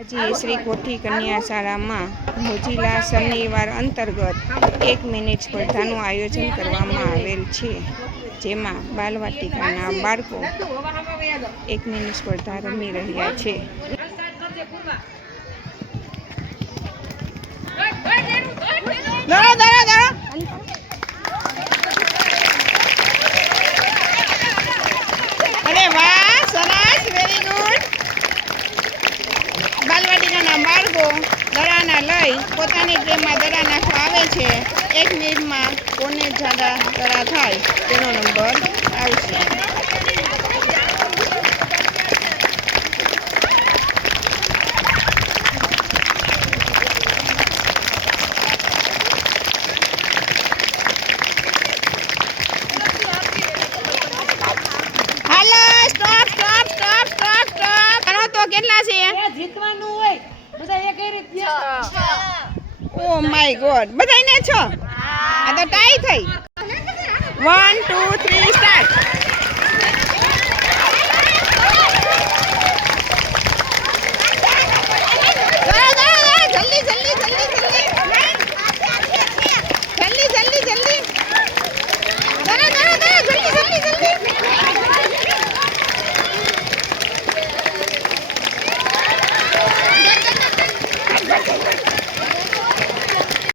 આજે શ્રી કોઠી કન્યા શાળામાં મોજીલા શનિવાર અંતર્ગત 1 મિનિટ સ્પર્ધાનું આયોજન કરવામાં આવેલ છે, જેમાં બાલવાટિકાના બાળકો 1 મિનિટ સ્પર્ધા રમી રહ્યા છે. અરે વાહ, સરસ, વેરી ગુડ. બાલવાટિકાના બાળકો દડાના લઈ પોતાની ગેમમાં દડા નાખવા આવે છે. 1 મિનિટમાં કોને જ્યાદા દડા થાય તેનો નંબર આવશે. હાલો, stop stop stop stop stop. આનો તો કેટલા છે? જીતવાનું હોય બધા એક રીતના. ઓ માય ગોડ, બધાને 6. આ તો ટાઈ થઈ. 1 2 3 સ્ટાર્ટ.